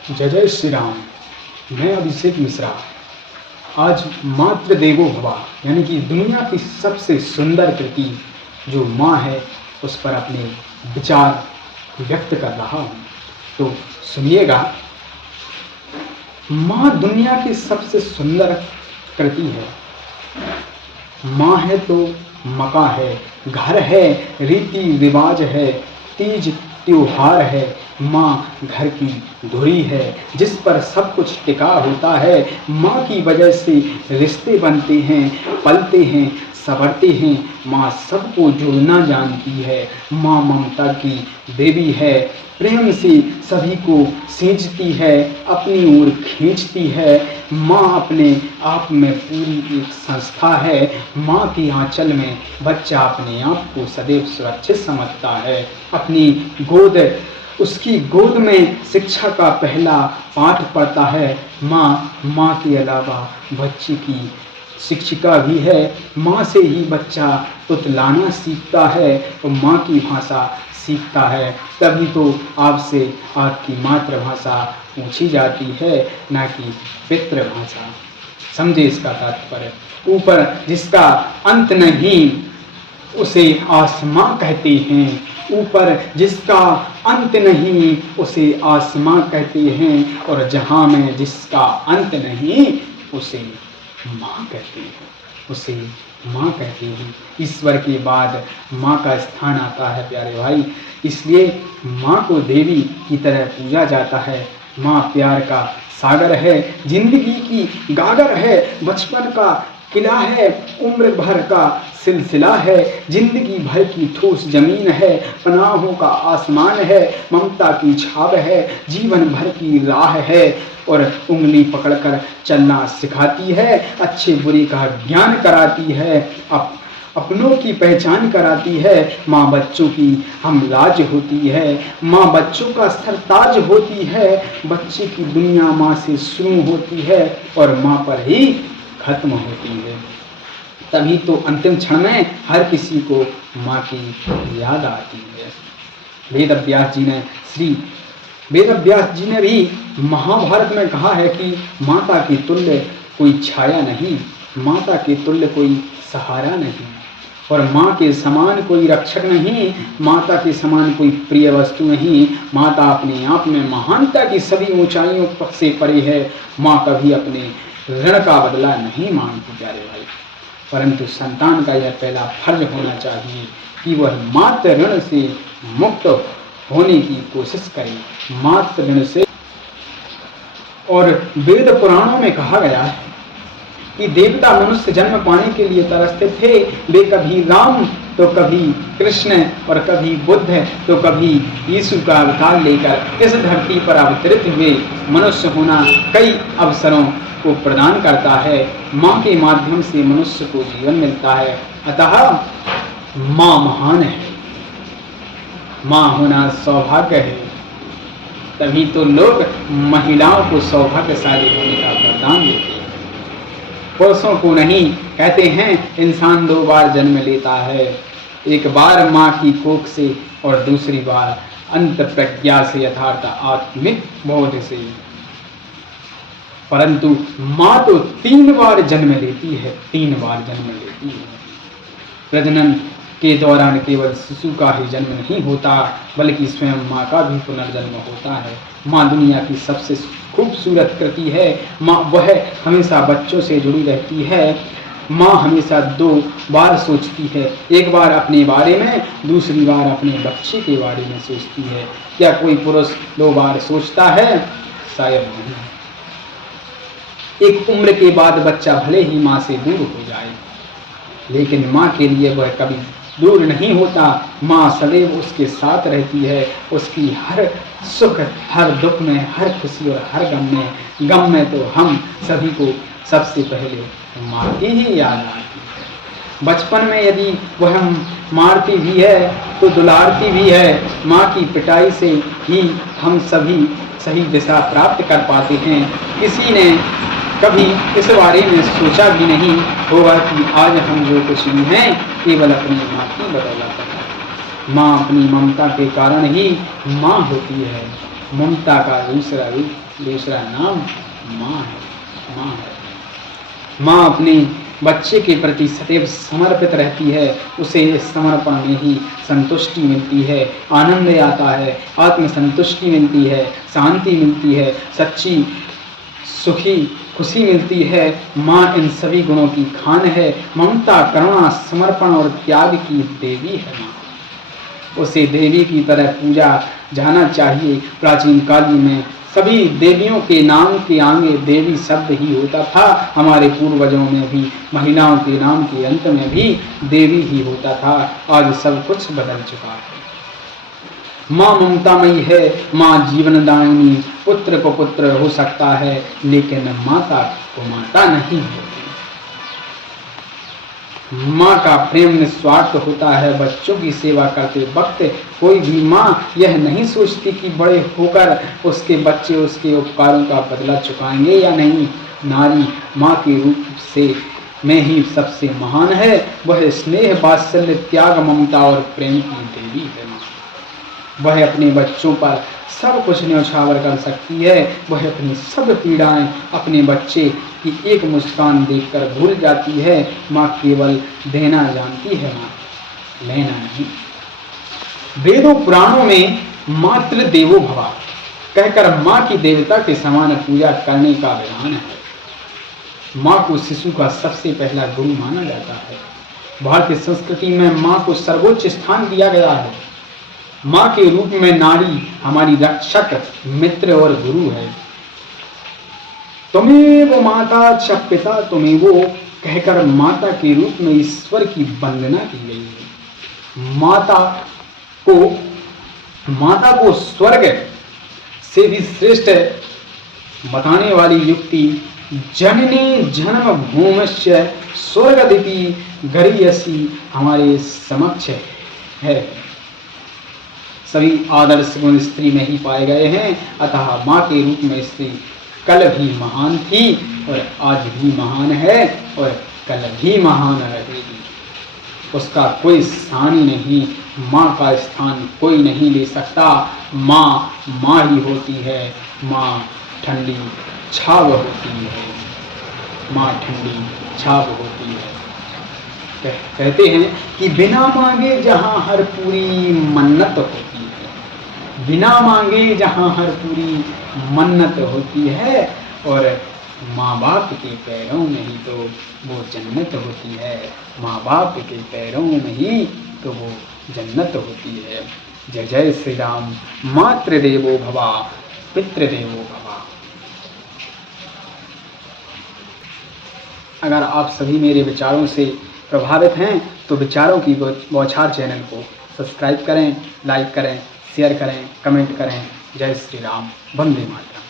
जय जय श्री राम। मैं अभिषेक मिश्रा आज मातृ देवो भवा यानी कि दुनिया की सबसे सुंदर कृति जो माँ है उस पर अपने विचार व्यक्त कर रहा हूँ। तो सुनिएगा। माँ दुनिया की सबसे सुंदर कृति है। माँ है तो मका है, घर है, रीति रिवाज है, तीज त्योहार है। माँ घर की धुरी है जिस पर सब कुछ टिका होता है। माँ की वजह से रिश्ते बनते हैं, पलते हैं, संवरते हैं। माँ सबको जोड़ना जानती है। माँ ममता की देवी है, प्रेम से सभी को सींचती है, अपनी ओर खींचती है। माँ अपने आप में पूरी एक संस्था है। माँ की आंचल में बच्चा अपने आप को सदैव सुरक्षित समझता है। अपनी गोद, उसकी गोद में शिक्षा का पहला पाठ पढ़ता है। माँ के अलावा बच्चे की शिक्षिका भी है। माँ से ही बच्चा तुतलाना सीखता है और माँ की भाषा सीखता है। तभी तो आपसे आपकी मातृभाषा पूछी जाती है, ना कि पितृभाषा। समझे इसका तात्पर्य। ऊपर जिसका अंत नहीं उसे आसमां कहते हैं। ऊपर जिसका अंत नहीं उसे आसमां कहते हैं। और जहां में जिसका अंत नहीं उसे माँ कहते हैं, उसे माँ कहते हैं। ईश्वर के बाद माँ का स्थान आता है प्यारे भाई। इसलिए माँ को देवी की तरह पूजा जाता है। माँ प्यार का सागर है, जिंदगी की गागर है, बचपन का किला है, उम्र भर का सिलसिला है, जिंदगी भर की ठोस जमीन है, पनाहों का आसमान है, ममता की छाव है, जीवन भर की राह है और उंगली पकड़कर चलना सिखाती है। अच्छे बुरे का ज्ञान कराती है, अपनों की पहचान कराती है। माँ बच्चों की हमराज होती है। माँ बच्चों का सरताज होती है। बच्चे की दुनिया माँ से शुरू होती है और माँ पर ही खत्म होती है। तभी तो अंतिम क्षण में हर किसी को माँ की याद आती है। वेद व्यास जी ने भी महाभारत में कहा है कि माता के तुल्य कोई छाया नहीं, माता के तुल्य कोई सहारा नहीं, और माँ के समान कोई रक्षक नहीं, माता के समान कोई प्रिय वस्तु नहीं। माता अपने आप में महानता की सभी ऊंचाइयों से परे है। माँ कभी अपने ऋण का बदला नहीं मांगती प्यारे भाई, परंतु संतान का यह पहला फर्ज होना चाहिए कि वह मातृ ऋण से मुक्त होने की कोशिश करे, मातृ ऋण से। और वेद पुराणों में कहा गया है कि देवता मनुष्य जन्म पाने के लिए तरसते थे। वे कभी राम तो कभी कृष्ण और कभी बुद्ध तो कभी यीशु का अवतार लेकर इस धरती पर अवतरित हुए। मनुष्य होना कई अवसरों को प्रदान करता है। माँ के माध्यम से मनुष्य को जीवन मिलता है। अतः माँ महान है, माँ होना सौभाग्य है। तभी तो लोग महिलाओं को सौभाग्यशाली होने का वरदान देते हैं, पुरुषों को नहीं। कहते हैं इंसान 2 बार जन्म लेता है, एक बार माँ की कोख से और दूसरी बार अंत प्रज्ञा से, यथार्थ आत्मिक बोध से। परंतु माँ तो 3 बार जन्म लेती है, 3 बार जन्म लेती है। प्रजनन के दौरान केवल शिशु का ही जन्म नहीं होता, बल्कि स्वयं माँ का भी पुनर्जन्म होता है। माँ दुनिया की सबसे खूबसूरत कृति है। माँ वह हमेशा बच्चों से जुड़ी रहती है। माँ हमेशा 2 बार सोचती है, एक बार अपने बारे में, दूसरी बार अपने बच्चे के बारे में सोचती है। क्या कोई पुरुष 2 बार सोचता है? शायद नहीं। एक उम्र के बाद बच्चा भले ही माँ से दूर हो जाए, लेकिन माँ के लिए वह कभी दूर नहीं होता। माँ सदैव उसके साथ रहती है। उसकी हर सुख, हर दुख में, हर खुशी और हर गम में तो हम सभी को सबसे पहले माँ की ही याद आती है। बचपन में यदि वह मारती भी है तो दुलारती भी है। माँ की पिटाई से ही हम सभी सही दिशा प्राप्त कर पाते हैं। किसी ने कभी इस बारे में सोचा भी नहीं होगा कि आज हम जो कुछ भी हैं केवल अपनी माँ की बदौलत है। माँ अपनी ममता के कारण ही माँ होती है। ममता का दूसरा रूप, दूसरा नाम माँ है। माँ है। माँ अपने बच्चे के प्रति सदैव समर्पित रहती है। उसे इस समर्पण में ही संतुष्टि मिलती है, आनंद आता है, आत्मसंतुष्टि मिलती है, शांति मिलती है, सच्ची सुखी खुशी मिलती है। माँ इन सभी गुणों की खान है। ममता, करुणा, समर्पण और त्याग की देवी है माँ। उसे देवी की तरह पूजा जाना चाहिए। प्राचीन काल में सभी देवियों के नाम के आगे देवी शब्द ही होता था। हमारे पूर्वजों में भी महिलाओं के नाम के अंत में भी देवी ही होता था। आज सब कुछ बदल चुका है। माँ ममतामयी है। माँ जीवनदायिनी। पुत्र को पुत्र हो सकता है, लेकिन माता को माता नहीं होती। माँ का प्रेम निस्वार्थ होता है। बच्चों की सेवा करते वक्त कोई भी माँ यह नहीं सोचती कि बड़े होकर उसके बच्चे उसके उपकारों का बदला चुकाएंगे या नहीं। नारी माँ के रूप से में ही सबसे महान है। वह स्नेह, वात्सल्य, त्याग, ममता और प्रेम की देवी है। वह अपने बच्चों पर सब कुछ न्यौछावर कर सकती है। वह अपनी सब पीड़ाएं अपने बच्चे की एक मुस्कान देखकर भूल जाती है। माँ केवल देना जानती है, माँ लेना नहीं। वेदों पुराणों में मातृ देवो भव कहकर माँ की देवता के समान पूजा करने का विधान है। माँ को शिशु का सबसे पहला गुरु माना जाता है। भारतीय संस्कृति में माँ को सर्वोच्च स्थान दिया गया है। माँ के रूप में नारी हमारी रक्षक, मित्र और गुरु है। तुम्हें माता च पिता तुम्हें कहकर माता के रूप में ईश्वर की वंदना की गई है। माता को स्वर्ग से भी श्रेष्ठ बताने वाली युक्ति जननी जन्म भूमस्य स्वर्गदिति गरीयसी हमारे समक्ष है। सभी आदर्श गुण स्त्री में ही पाए गए हैं। अतः माँ के रूप में स्त्री कल भी महान थी और आज भी महान है और कल भी महान रहेगी। उसका कोई स्थान ही नहीं। माँ का स्थान कोई नहीं ले सकता। माँ माँ ही होती है। माँ ठंडी छाव होती है। माँ ठंडी छाव होती है। कहते हैं कि बिना मांगे जहाँ हर पूरी मन्नत होती है। बिना मांगे जहाँ हर पूरी मन्नत होती है। और माँ बाप के पैरों में ही तो वो जन्नत होती है। माँ बाप के पैरों में ही तो वो जन्नत होती है। जय जय श्री राम। मातृदेवो भवा पितृदेवो भवा। अगर आप सभी मेरे विचारों से प्रभावित हैं तो विचारों की बौछार चैनल को सब्सक्राइब करें, लाइक करें, शेयर करें, कमेंट करें। जय श्री राम। वंदे मातरम।